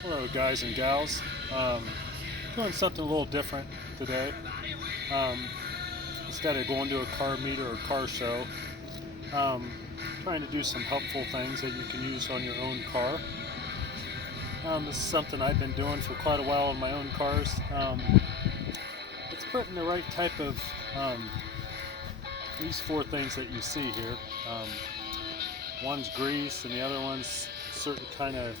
Hello guys and gals. Doing something a little different today. Um, Instead of going to a car meet or a car show, um, trying to do some helpful things that you can use on your own car. This is something I've been doing for quite a while on my own cars. It's putting the right type of these four things that you see here. Um, One's grease and the other one's certain kind of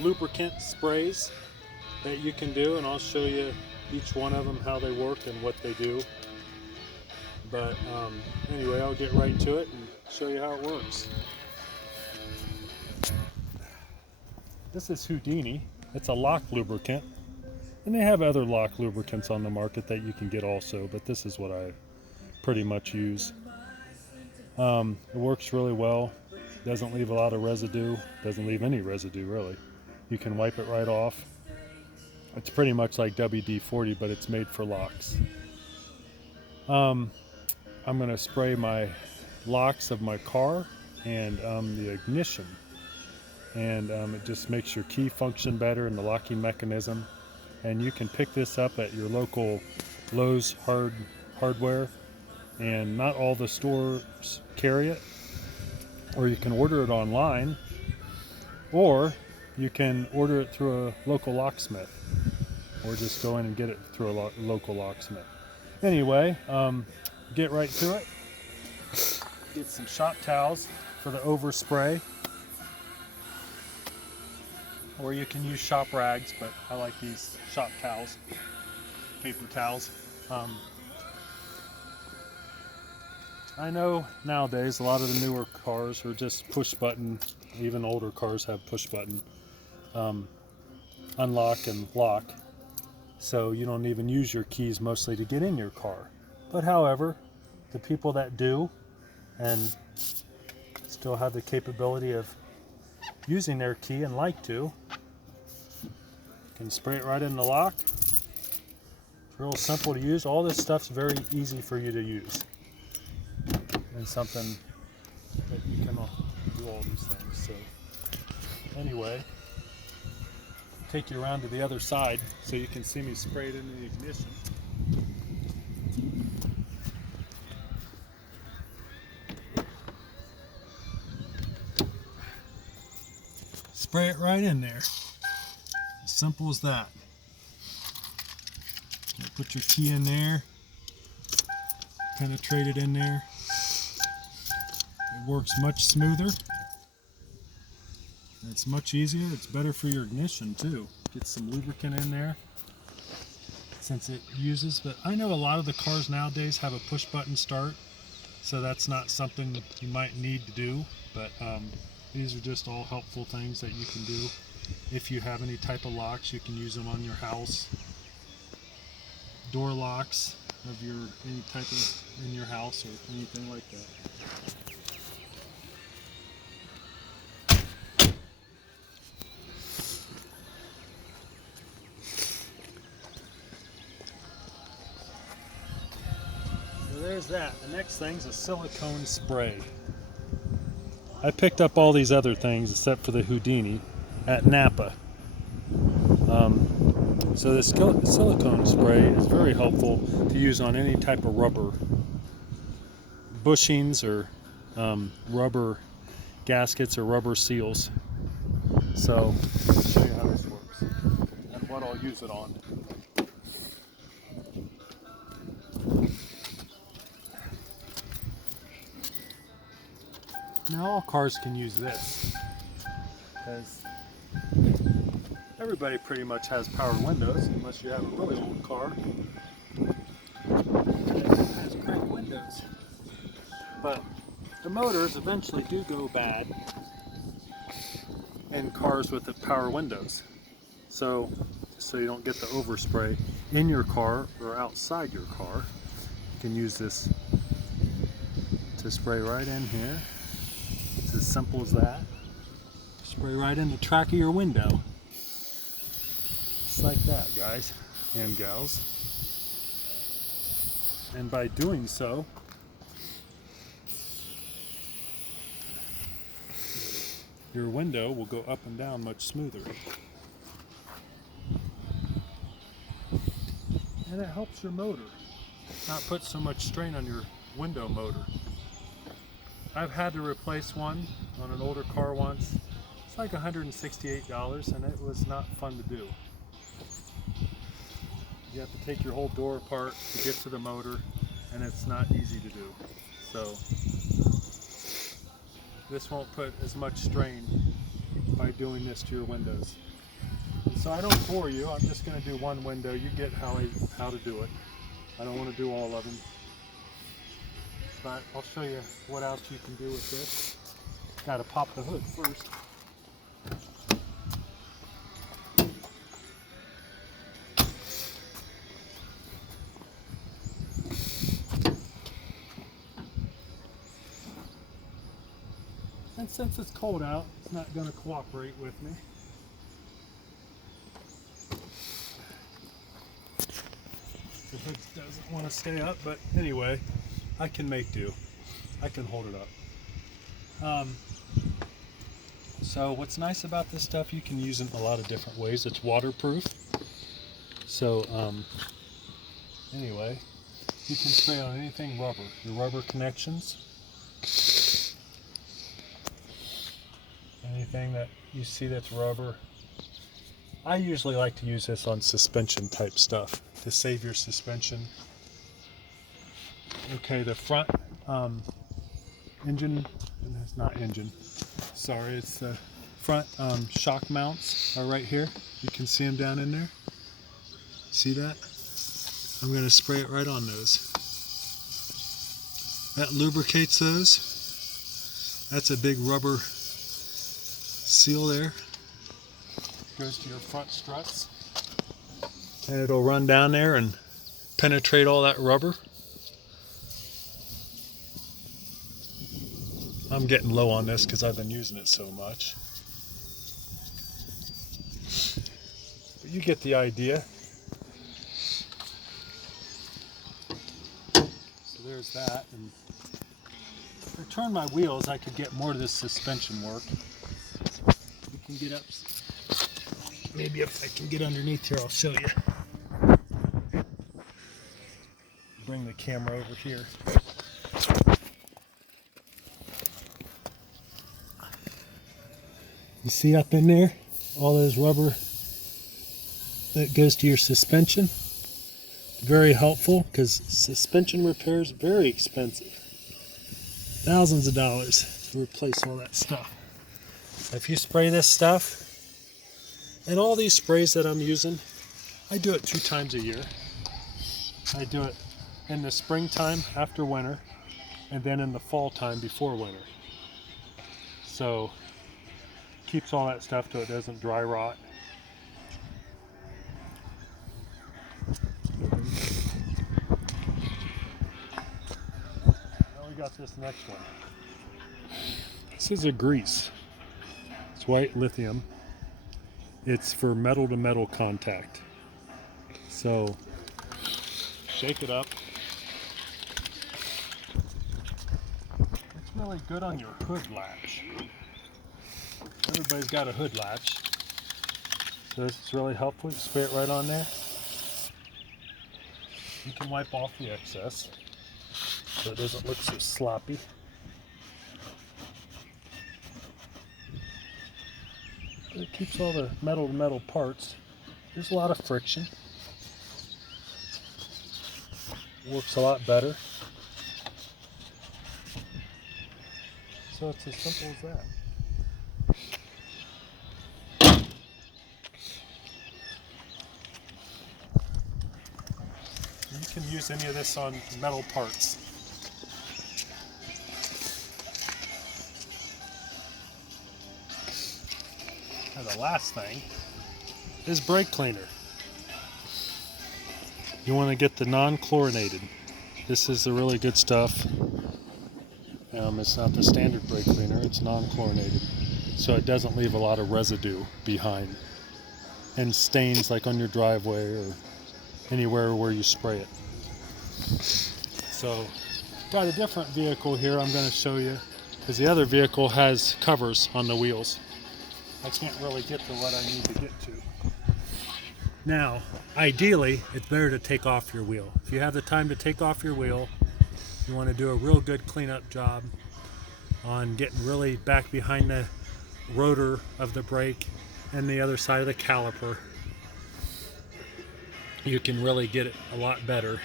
lubricant sprays that you can do, and I'll show you each one of them how they work and what they do. But anyway, I'll get right to it and show you how it works. This is Houdini. It's a lock lubricant, and they have other lock lubricants on the market that you can get also, but this is what I pretty much use. It works really well. Doesn't leave a lot of residue. Doesn't leave any residue really. You can wipe it right off. It's pretty much like WD-40, but it's made for locks. I'm going to spray my locks of my car and the ignition, and it just makes your key function better and the locking mechanism. And you can pick this up at your local Lowe's hardware, and not all the stores carry it. Or you can order it online, or you can order it through a local locksmith, or just go in and get it through a local locksmith. Anyway, get right to it. Get some shop towels for the overspray, or you can use shop rags, but I like these shop towels, paper towels. I know nowadays a lot of the newer cars are just push button. Even older cars have push button unlock and lock, so you don't even use your keys mostly to get in your car. But however, the people that do and still have the capability of using their key and like to can spray it right in the lock. It's real simple to use. All this stuff's very easy for you to use, and something that you can do all these things. So anyway, take you around to the other side so you can see me spray it into the ignition. Spray it right in there. As simple as that. You put your key in there, penetrate it in there. It works much smoother. It's much easier. It's better for your ignition too. Get some lubricant in there since it uses, but I know a lot of the cars nowadays have a push button start, so that's not something you might need to do, but these are just all helpful things that you can do. If you have any type of locks, you can use them on your house. Door locks of any type of in your house or anything like that. So there's that. The next thing's a silicone spray. I picked up all these other things except for the Houdini at Napa. So this silicone spray is very helpful to use on any type of rubber bushings or rubber gaskets or rubber seals. So I'll show you how this works and what I'll use it on. Now all cars can use this, because everybody pretty much has power windows, unless you have a really old car that has great windows. But the motors eventually do go bad in cars with the power windows. So you don't get the overspray in your car or outside your car, you can use this to spray right in here. It's as simple as that. Spray right in the track of your window. Just like that, guys and gals. And by doing so, your window will go up and down much smoother. and it helps your motor not put so much strain on your window motor. I've had to replace one on an older car once. It's like $168 and it was not fun to do. You have to take your whole door apart to get to the motor, and it's not easy to do. So this won't put as much strain by doing this to your windows. And so I don't bore you, I'm just going to do one window. You get how to do it. I don't want to do all of them, but I'll show you what else you can do with this. Got to pop the hood first. And since it's cold out, it's not going to cooperate with me. The hood doesn't want to stay up, but anyway, I can make do. I can hold it up. So what's nice about this stuff, you can use it in a lot of different ways. It's waterproof. So anyway, you can spray on anything rubber. Your rubber connections. Anything that you see that's rubber. I usually like to use this on suspension type stuff to save your suspension. Okay, the front engine, it's not engine, sorry, it's the front shock mounts are right here. You can see them down in there. See that? I'm going to spray it right on those. That lubricates those. That's a big rubber seal there. Goes to your front struts. And it'll run down there and penetrate all that rubber. I'm getting low on this because I've been using it so much. But you get the idea. So there's that. And if I turn my wheels, I could get more of this suspension work. You can get up. Maybe if I can get underneath here, I'll show you. Bring the camera over here. You see up in there, all those rubber that goes to your suspension? Very helpful, because suspension repair is very expensive. Thousands of dollars to replace all that stuff. If you spray this stuff, and all these sprays that I'm using, I do it 2 times a year. I do it in the springtime after winter, and then in the fall time before winter. So keeps all that stuff so it doesn't dry rot. Now we got this next one. This is a grease. It's white lithium. It's for metal to metal contact. So shake it up. It's really good on your hood latch. Everybody's got a hood latch. So this is really helpful. You spray it right on there. You can wipe off the excess so it doesn't look so sloppy. But it keeps all the metal to metal parts. There's a lot of friction. Works a lot better. So it's as simple as that. You can use any of this on metal parts. And the last thing is brake cleaner. You want to get the non-chlorinated. This is the really good stuff. It's not the standard brake cleaner, it's non-chlorinated. So it doesn't leave a lot of residue behind. And stains like on your driveway or anywhere where you spray it. So, got a different vehicle here I'm going to show you, because the other vehicle has covers on the wheels. I can't really get to what I need to get to. Now, ideally, it's better to take off your wheel. If you have the time to take off your wheel, you want to do a real good cleanup job on getting really back behind the rotor of the brake and the other side of the caliper. You can really get it a lot better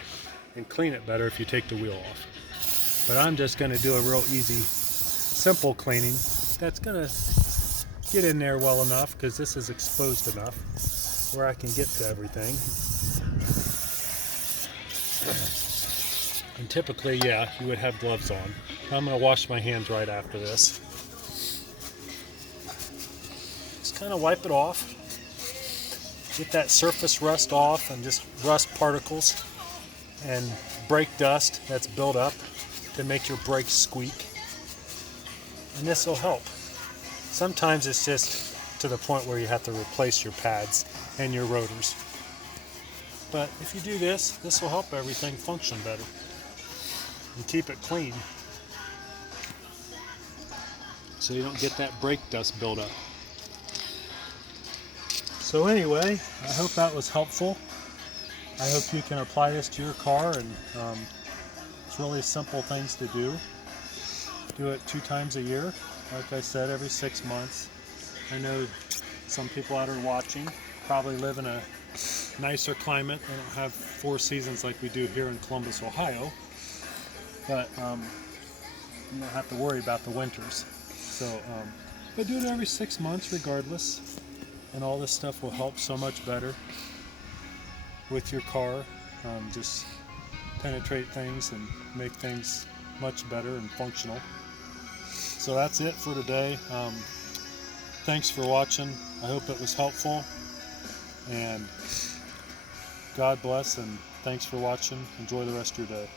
and clean it better if you take the wheel off. But I'm just going to do a real easy, simple cleaning that's going to get in there well enough, because this is exposed enough where I can get to everything. And typically, yeah, you would have gloves on. I'm going to wash my hands right after this. Just kind of wipe it off. Get that surface rust off and just rust particles and brake dust that's built up to make your brakes squeak. And this will help. Sometimes it's just to the point where you have to replace your pads and your rotors. But if you do this, this will help everything function better and keep it clean, so you don't get that brake dust build up. So anyway, I hope that was helpful. I hope you can apply this to your car, and it's really simple things to do. Do it 2 times a year, like I said, every 6 months. I know some people out there watching probably live in a nicer climate. They don't have 4 seasons like we do here in Columbus, Ohio. But you don't have to worry about the winters. So, but do it every 6 months regardless. And all this stuff will help so much better with your car. Just penetrate things and make things much better and functional. So that's it for today. Thanks for watching. I hope it was helpful. And God bless, and thanks for watching. Enjoy the rest of your day.